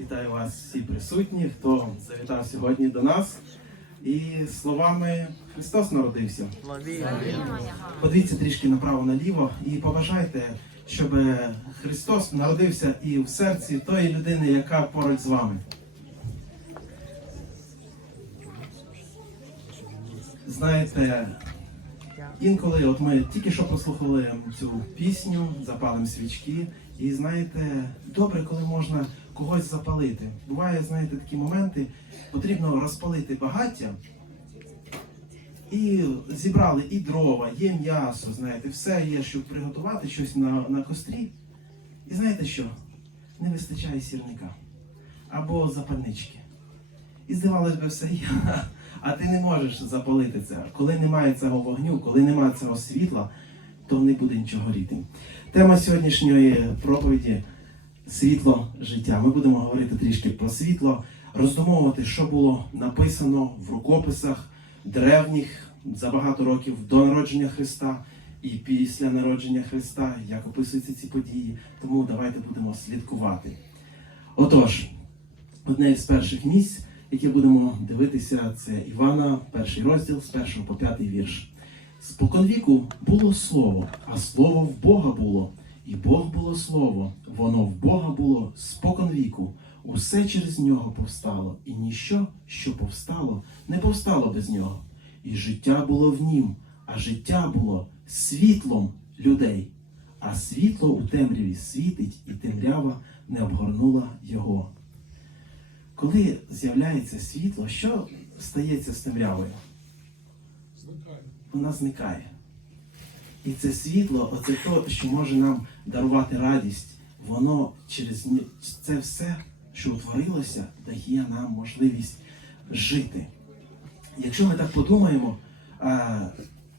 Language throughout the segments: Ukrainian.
Вітаю вас всі присутні, хто завітав сьогодні до нас. І словами Христос народився. Подивіться трішки направо-наліво і побажайте, щоб Христос народився і в серці тої людини, яка поруч з вами. Знаєте, інколи, от ми тільки що послухали цю пісню, запалимо свічки, і знаєте, добре, коли можна когось запалити. Буває, знаєте, такі моменти, потрібно розпалити багаття. І зібрали і дрова, є м'ясо, знаєте, все є, щоб приготувати щось на, на кострі. І знаєте що? Не вистачає сірника або запальнички. І здавалось би, все є, а ти не можеш запалити це. Коли немає цього вогню, коли немає цього світла, то не буде нічого горіти. Тема сьогоднішньої проповіді світло життя. Ми будемо говорити трішки про світло, роздумовувати, що було написано в рукописах древніх за багато років до народження Христа і після народження Христа, як описуються ці події. Тому давайте будемо слідкувати. Отож, одне із перших місць, яке будемо дивитися, це Івана, перший розділ з першого по п'ятий вірш. Споконвіку було слово, а слово в Бога було, і Бог було слово, воно в Бога було споконвіку. Усе через нього повстало, і ніщо, що повстало, не повстало без нього. І життя було в нім, а життя було світлом людей. А світло у темряві світить, і темрява не обгорнула його. Коли з'являється світло, що стається з темрявою? Вона зникає. І це світло, оце то, що може нам дарувати радість, воно через це все, що утворилося, дає нам можливість жити. Якщо ми так подумаємо, а,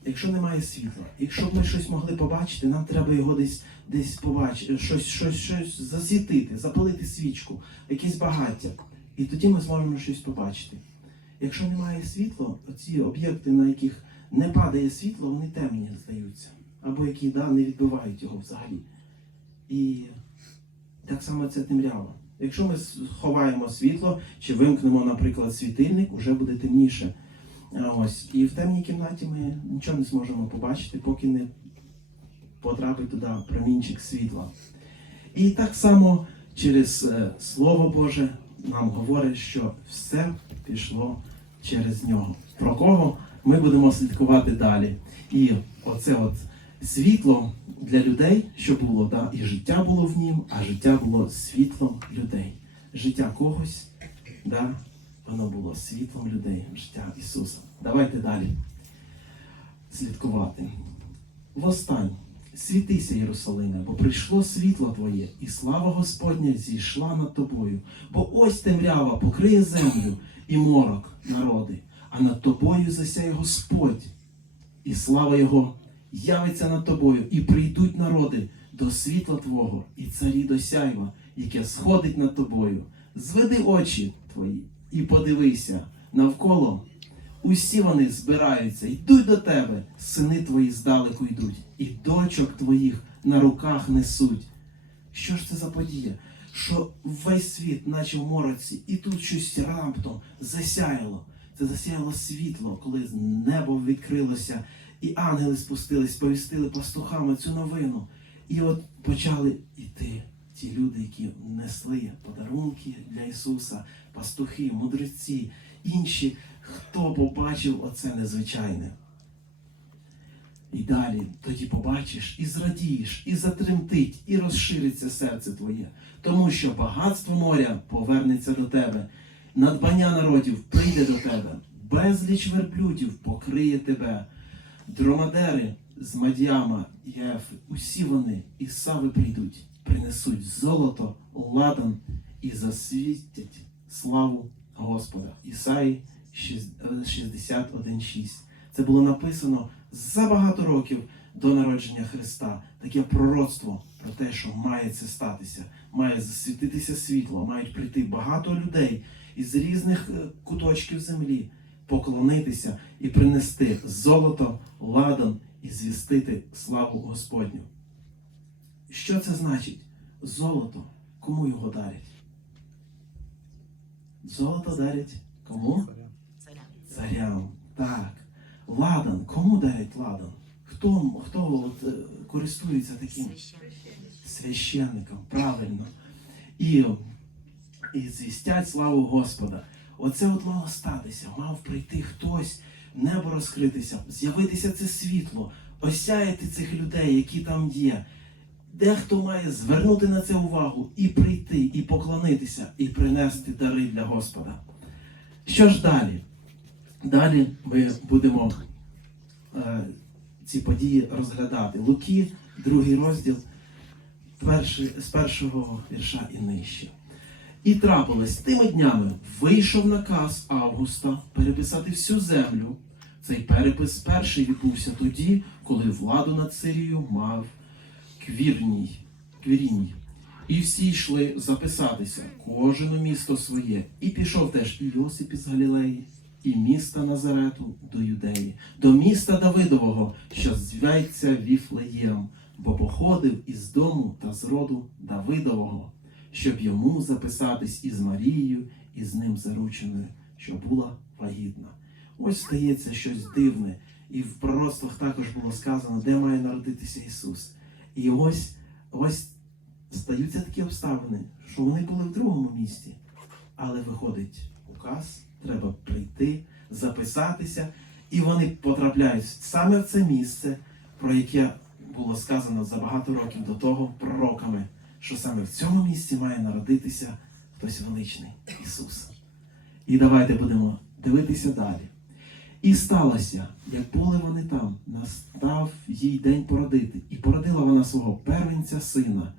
якщо немає світла, якщо б ми щось могли побачити, нам треба його десь десь побачити, щось, щось, щось засвітити, запалити свічку, якесь багаття. І тоді ми зможемо щось побачити. Якщо немає світла, ці об'єкти, на яких не падає світло, вони темні здаються. Або які да, не відбивають його взагалі. І так само це темрява. Якщо ми ховаємо світло чи вимкнемо, наприклад, світильник, вже буде темніше. Ось. І в темній кімнаті ми нічого не зможемо побачити, поки не потрапить туди промінчик світла. І так само через е, Слово Боже нам говорить, що все пішло через нього. Про кого ми будемо слідкувати далі. І оце от світло для людей, що було, да, і життя було в нім, а життя було світлом людей. Життя когось, да, воно було світлом людей, життя Ісуса. Давайте далі слідкувати. Восстань, світися, Єрусалиме, бо прийшло світло Твоє, і слава Господня зійшла над тобою. Бо ось темрява покриє землю і морок народи, а над тобою засяє Господь, і слава Його явиться над тобою, і прийдуть народи до світла Твого, і царі до сяйва, яке сходить над тобою. Зведи очі твої і подивися навколо. Усі вони збираються, йдуть до тебе, сини твої здалеку йдуть, і дочок твоїх на руках несуть. Що ж це за подія? Що весь світ, наче в мороці, і тут щось раптом засяяло. Це засяяло світло, коли небо відкрилося, і ангели спустились, повістили пастухами цю новину. І от почали йти ті люди, які несли подарунки для Ісуса, пастухи, мудреці, інші, хто побачив оце незвичайне. І далі тоді побачиш, і зрадієш, і затремтить, і розшириться серце твоє, тому що багатство моря повернеться до тебе, надбання народів прийде до тебе, безліч верблюдів покриє тебе, дромадери з мадяма і ефи, усі вони і сави прийдуть, принесуть золото, ладан і засвітять славу Господа. Ісаї 61.6. Це було написано за багато років до народження Христа. Таке пророцтво про те, що має це статися, має засвітитися світло, мають прийти багато людей із різних е, куточків землі, поклонитися і принести золото, ладан і звістити славу Господню. Що це значить? Золото, кому його дарять? Золото дарять кому? Царям. Так. Ладан. Кому дарять ладан? Хто, хто от, е, користується таким? Священникам. Правильно. І, і звістять славу Господа. Оце от мало статися. Мав прийти хтось, небо розкритися, з'явитися це світло, осяяти цих людей, які там є. Дехто має звернути на це увагу і прийти, і поклонитися, і принести дари для Господа. Що ж далі? Далі ми будемо е, ці події розглядати. Луки, другий розділ, перший, з першого вірша і нижче. І трапилось тими днями вийшов наказ Августа переписати всю землю. Цей перепис перший відбувся тоді, коли владу над Сирією мав Квірній. Квіріній. І всі йшли записатися, кожен у місто своє. І пішов теж Йосип із Галілеї, і міста Назарету до Юдеї, до міста Давидового, що зветься Віфлеєм, бо походив із дому та з роду Давидового, щоб йому записатись із Марією, і з ним зарученою, що була вагітна. Ось стається щось дивне, і в пророцтвах також було сказано, де має народитися Ісус. І ось ось стаються такі обставини, що вони були в другому місті. Але виходить указ, треба прийти, записатися, і вони потрапляють саме в це місце, про яке було сказано за багато років до того пророками, що саме в цьому місці має народитися хтось величний Ісус. І давайте будемо дивитися далі. І сталося, як були вони там, настав їй день породити, і породила вона свого первенця сина,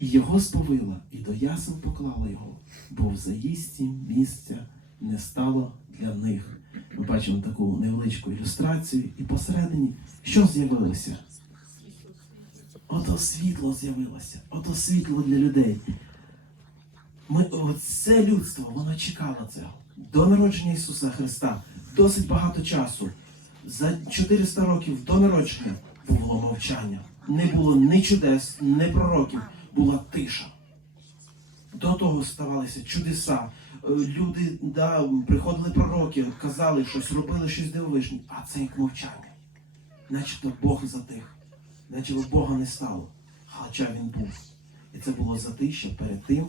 і його сповила, і до ясел поклала його, бо в заїсті місця не стало для них. Ми бачимо таку невеличку ілюстрацію, і посередині що з'явилося? Ото світло з'явилося, ото світло для людей. Ми, оце людство, воно чекало цього. До народження Ісуса Христа досить багато часу. За 400 років до народження було мовчання. Не було ні чудес, ні пророків, була тиша. До того ставалися чудеса. Е, Люди да, приходили пророки, казали щось, робили щось дивовижне, а це як мовчання. Начебто Бог затих, начебто Бога не стало, хоча він був. І це було затища перед тим,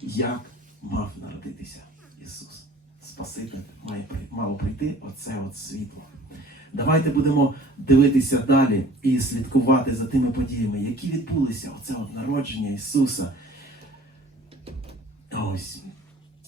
як мав народитися Ісус. Спаситель має, мало прийти оце от світло. Давайте будемо дивитися далі і слідкувати за тими подіями, які відбулися, оце от народження Ісуса. Ось.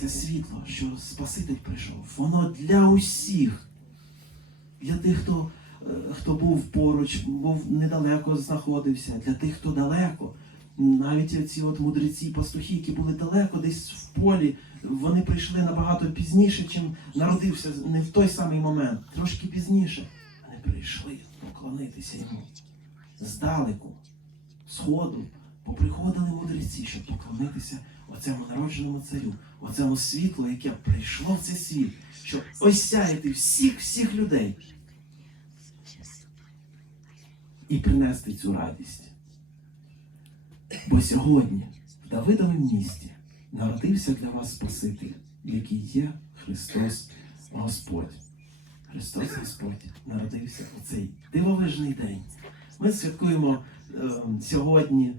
Це світло, що Спаситель прийшов. Воно для усіх. Для тих, хто, е, хто був поруч, був недалеко знаходився, для тих, хто далеко. Навіть ці от мудреці, пастухи, які були далеко, десь в полі, вони прийшли набагато пізніше, чим народився, не в той самий момент, трошки пізніше. Вони прийшли поклонитися йому здалеку, сходу, поприходили мудреці, щоб поклонитися оцьому народженому царю, оцьому світлу, яке прийшло в цей світ, щоб осяяти всіх всіх людей і принести цю радість. Бо сьогодні в Давидовому місті народився для вас Спаситель, який є Христос Господь. Христос Господь народився у цей дивовижний день. Ми святкуємо е, сьогодні.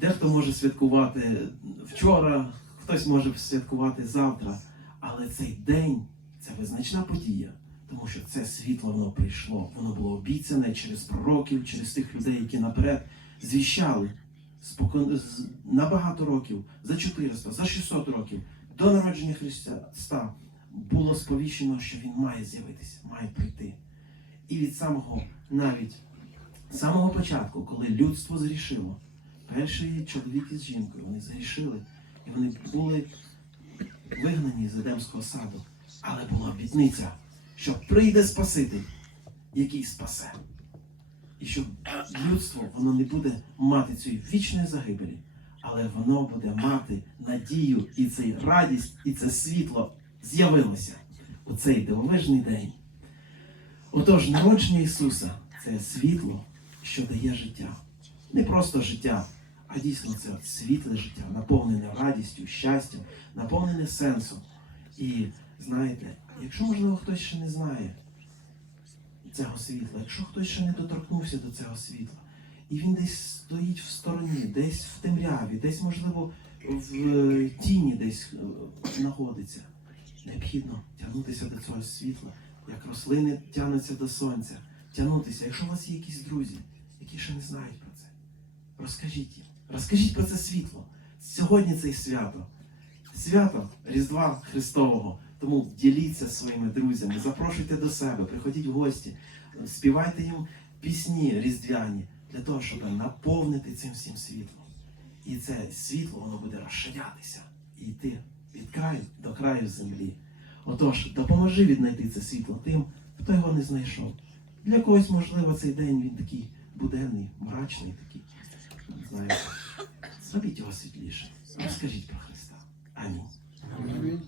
Дехто може святкувати вчора, хтось може святкувати завтра. Але цей день це визначна подія, тому що це світло воно прийшло. Воно було обіцяне через пророків, через тих людей, які наперед звіщали на багато років, за 400, за 600 років до народження Христа було сповіщено, що він має з'явитися, має прийти. І від самого навіть самого початку, коли людство зрішило, перший чоловік із жінкою, вони згрішили, і вони були вигнані з Едемського саду. Але була обітниця, що прийде Спаситель, який спасе. І що людство воно не буде мати цієї вічної загибелі, але воно буде мати надію і цей радість, і це світло з'явилося у цей дивовижний день. Отож, народження Ісуса це світло, що дає життя. Не просто життя, а дійсно це світле життя, наповнене радістю, щастям, наповнене сенсом. І знаєте, якщо можливо хтось ще не знає цього світла, якщо хтось ще не доторкнувся до цього світла, і він десь стоїть в стороні, десь в темряві, десь, можливо, в е, тіні десь е, знаходиться, необхідно тягнутися до цього світла, як рослини тягнуться до сонця, тягнутися. Якщо у вас є якісь друзі, які ще не знають про це, розкажіть їм, розкажіть про це світло. Сьогодні це свято. Свято Різдва Христового. Тому діліться своїми друзями, запрошуйте до себе, приходіть в гості, співайте їм пісні різдвяні для того, щоб наповнити цим всім світлом. І це світло воно буде розширятися і йти від краю до краю землі. Отож, допоможи віднайти це світло тим, хто його не знайшов. Для когось, можливо, цей день він такий буденний, мрачний, такий. Знаєте, зробіть його світліше. Розкажіть про Христа. Амінь.